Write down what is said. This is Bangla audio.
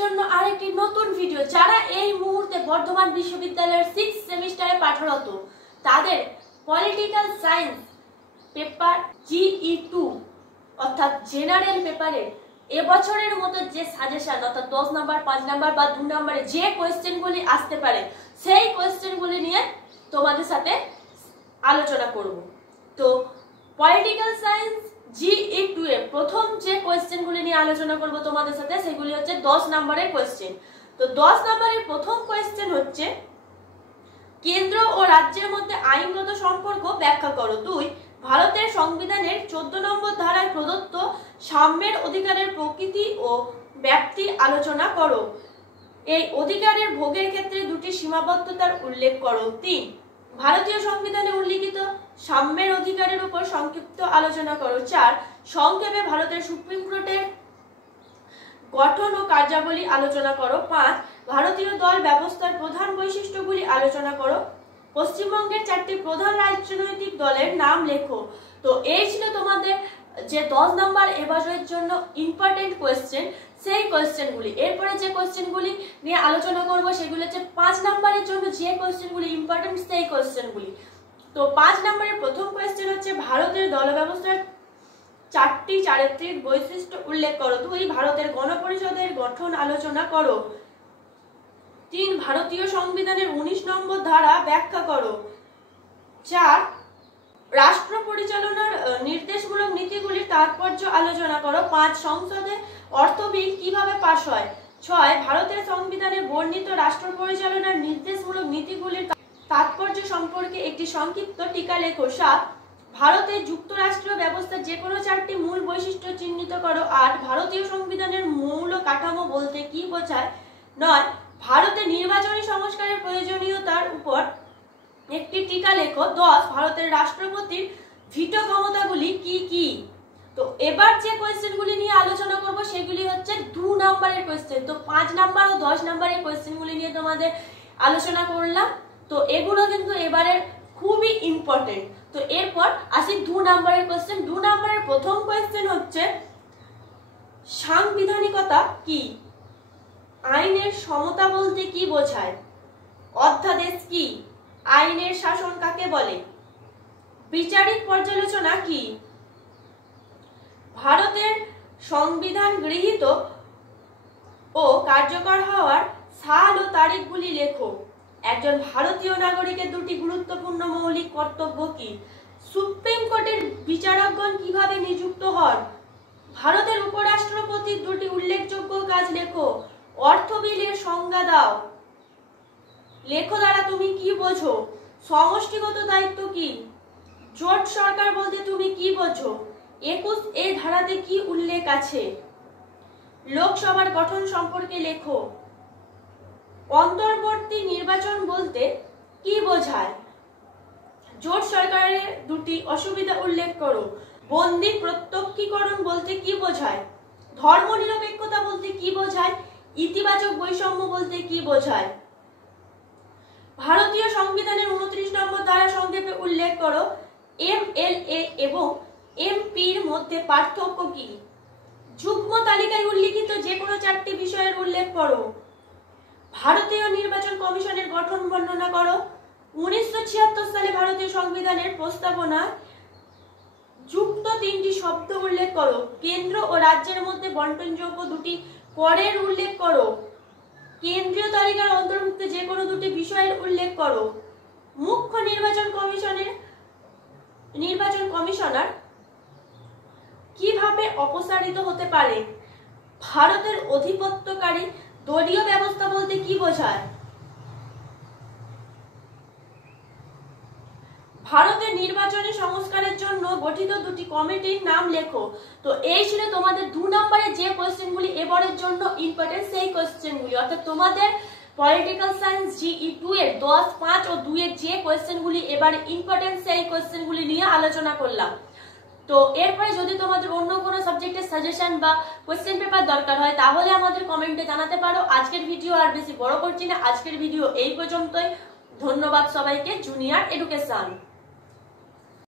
জন্য আরেকটি নতুন ভিডিও। যারা এই মুহূর্তে বর্ধমান বিশ্ববিদ্যালয়ের 6th সেমিস্টারে পাঠরত তাদের পলিটিক্যাল সায়েন্স পেপার GE2 অর্থাৎ জেনারেল পেপারে এবছরের মতো যে সাজেশন অর্থাৎ 10 নাম্বার 5 নাম্বার বা 2 নাম্বারে যে কোয়েশ্চেনগুলি আসতে পারে সেই কোয়েশ্চেনগুলি নিয়ে তোমাদের সাথে আলোচনা করব। তো পলিটিক্যাল সায়েন্স GE2 এ প্রথম যে কোয়েশ্চেনগুলি নিয়ে আলোচনা করব তোমাদের সাথে সেগুলি হচ্ছে 10 নাম্বারের কোয়েশ্চেন। তো 10 নাম্বারের প্রথম কোয়েশ্চেন হচ্ছে কেন্দ্র ও রাজ্যের মধ্যে আইনগত সম্পর্ক ব্যাখ্যা করো। 2 ভারতের সংবিধানের 14 নম্বর ধারায় প্রদত্ত সাম্যের অধিকারের প্রকৃতি ও ব্যাপ্তি আলোচনা করো। এই অধিকারের ভোগের ক্ষেত্রে দুটি সীমাবদ্ধতার উল্লেখ করো। 3 ভারতীয় সংবিধানে উল্লিখিত সাম্যের অধিকারের উপর সংক্ষিপ্ত আলোচনা করো। 4 সংক্ষেপে ভারতের সুপ্রিম কোর্টের গঠন ও কার্যাবলী আলোচনা করো। 5 ভারতীয় দল ব্যবস্থার প্রধান বৈশিষ্ট্যগুলি আলোচনা করো। পশ্চিমবঙ্গের 4টি প্রধান রাজনৈতিক দলের নাম লেখো। তো এই ছিল তোমাদের যে 10 নাম্বার এবারের জন্য ইম্পর্টেন্ট কোয়েশ্চেন, সেই কোয়েশ্চেনগুলি। এরপরে যে কোয়েশ্চেনগুলি নিয়ে আলোচনা করব সেগুলো হচ্ছে 5 নাম্বারের জন্য যে কোয়েশ্চেনগুলি ইম্পর্টেন্ট সেই কোয়েশ্চেনগুলি। তো 5 নাম্বারের প্রথম কোয়েশ্চেন হচ্ছে ভারতের দল ব্যবস্থার 4টি চারিত্রিক বৈশিষ্ট্য উল্লেখ করো। 2 ভারতের গণপরিষদের গঠন আলোচনা করো। 3 ভারতীয় সংবিধানের 19 নম্বর ধারা ব্যাখ্যা করো। 4 রাষ্ট্র পরিচালনার নির্দেশমূলক নীতিগুলির তাৎপর্য আলোচনা করো। 5 সংসদে অর্থ বিল কিভাবে পাস হয়। 6 ভারতের সংবিধানে বর্ণিত রাষ্ট্র পরিচালনার নির্দেশমূলক নীতিগুলির তাৎপর্য সম্পর্কে একটি সংক্ষিপ্ত টিকা লেখো। 7 ভারতের যুক্তরাষ্ট্রীয় ব্যবস্থার যে কোনো 4টি মূল বৈশিষ্ট্য চিহ্নিত করো। 8 ভারতীয় সংবিধানের মৌল কাঠামো বলতে কি বোঝায়। 9 ভারতের নির্বাচনী সংস্কারের প্রয়োজনীয়তার উপর একটি টিকা লেখো। 10 ভারতের রাষ্ট্রপতির ভিটো ক্ষমতাগুলি কি কি। তো এবার যে কোয়েশ্চেনগুলি নিয়ে আলোচনা করব সেগুলি হচ্ছে 2 নাম্বারের কোয়েশ্চেন। তো 5 নাম্বার ও 10 নাম্বারের কোয়েশ্চেনগুলি নিয়ে তোমাদের আলোচনা করলাম। তো এগুলো কিন্তু এবারে খুবই ইম্পর্টেন্ট। তো এরপর আসি 2 নাম্বারের কোয়েশ্চেন। 2 নাম্বারের প্রথম কোয়েশ্চেন হচ্ছে সাংবিধানিকতা কি। আইনের সমতা বলতে কি বোঝায়। অধ্যাদেশ কি। আইনের শাসন কাকে বলে। বিচারিক পর্যালোচনা কি। ভারতের সংবিধান গৃহীত ও কার্যকর হওয়ার সাল ও তারিখগুলি লেখো। একজন ভারতীয় নাগরিকের 2টি গুরুত্বপূর্ণ মৌলিক কর্তব্য কি। সুপ্রিম কোর্টের বিচারকগণ কিভাবে নিযুক্ত হন। ভারতের উপরাষ্ট্রপতির 2টি উল্লেখযোগ্য কাজ লেখো। অর্থ বিলের সংজ্ঞা দাও। লেখো দ্বারা তুমি কি বোঝো। সমষ্টিগত দায়িত্ব কি। জোট সরকার বলতে তুমি কি বোঝো। 21 এই ধারাতে কি উল্লেখ আছে। লোকসভার গঠন সম্পর্কে লেখো। অন্তর্বর্তী নির্বাচন বলতে কি বোঝায়। জোট সরকারের 2টি অসুবিধা উল্লেখ করো। বন্দি প্রত্যক্ষীকরণ বলতে কি বোঝায়। ধর্মনিরপেক্ষতা বলতে কি বোঝায়। ইতিবাচক বৈষম্য বলতে কি বোঝায়। ভারতীয় সংবিধানের 29 নম্বর ধারা সংক্ষেপে উল্লেখ করো। MLA এবং MP-র মধ্যে পার্থক্য কি। যুগ্ম তালিকায় উল্লিখিত যে কোনো 4টি বিষয়ের উল্লেখ করো। ভারতীয় নির্বাচন কমিশনের গঠন বর্ণনা করো। 1976 সালে ভারতীয় সংবিধানের প্রস্তাবনা যুক্ত 3টি শব্দ উল্লেখ করো। কেন্দ্র ও রাজ্যের মধ্যে বন্টনযোগ্য 2টি করের উল্লেখ করো। কেন্দ্রীয় তালিকার অন্তর্ভুক্ত যে কোনো 2টি বিষয়ের উল্লেখ করো। মুখ্য নির্বাচন কমিশনার কিভাবে অপসারিত হতে পারে। ভারতের আধিপত্যকারী দলীয় ব্যবস্থা বলতে কি বোঝায়। ভারতের নির্বাচনী সংস্কারের জন্য গঠিত 2টি কমিটির নাম লেখো। তো এই ছিল তোমাদের 2 নম্বরে যে কোয়েশ্চেনগুলি এবারের জন্য ইম্পর্টেন্ট সেই কোয়েশ্চেনগুলি। অর্থাৎ তোমাদের পলিটিক্যাল সায়েন্স GE2 এর 10, 5 ও 2 এর যে কোয়েশ্চেনগুলি এবারে ইম্পর্টেন্ট সেই কোয়েশ্চেনগুলি নিয়ে আলোচনা করলাম। তো এরপরে যদি তোমাদের অন্য কোনো সাবজেক্টের সাজেশন বা কোয়েশ্চেন পেপার দরকার হয় তাহলে আমাদের কমেন্টে জানাতে পারো। আজকের ভিডিও আর বেশি বড় করছি না, আজকের ভিডিও এই পর্যন্তই। ধন্যবাদ সবাইকে। Junior education.